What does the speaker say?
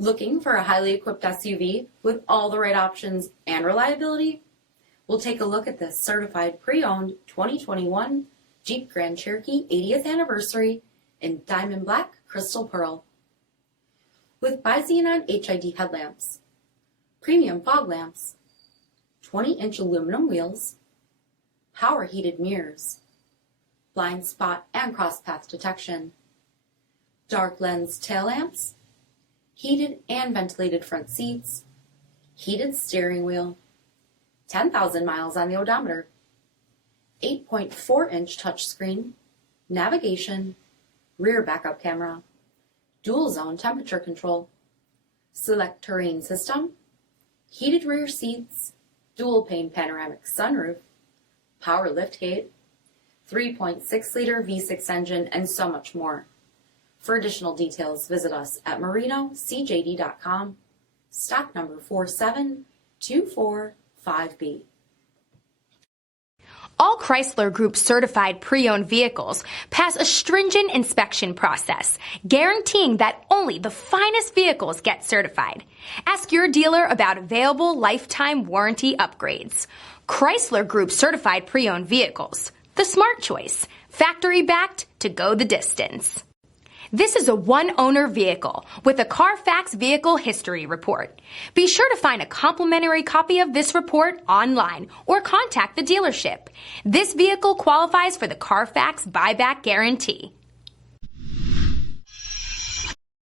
Looking for a highly equipped SUV with all the right options and reliability? We'll take a look at this certified pre-owned 2021 Jeep Grand Cherokee 80th anniversary in Diamond Black Crystal Pearl. With BI-XENON HID headlamps, premium fog lamps, 20-inch aluminum wheels, power heated mirrors, blind spot and cross path detection, dark lens tail lamps, heated and ventilated front seats, heated steering wheel, 10,000 miles on the odometer, 8.4-inch touchscreen, navigation, rear backup camera, dual zone temperature control, select terrain system, heated rear seats, dual-pane panoramic sunroof, power liftgate, 3.6-liter V6 engine, and so much more. For additional details, visit us at marinocjd.com, stock number 47245B. All Chrysler Group certified pre-owned vehicles pass a stringent inspection process, guaranteeing that only the finest vehicles get certified. Ask your dealer about available lifetime warranty upgrades. Chrysler Group certified pre-owned vehicles, the smart choice, factory backed to go the distance. This is a one-owner vehicle with a CARFAX vehicle history report. Be sure to find a complimentary copy of this report online or contact the dealership. This vehicle qualifies for the CARFAX buyback guarantee.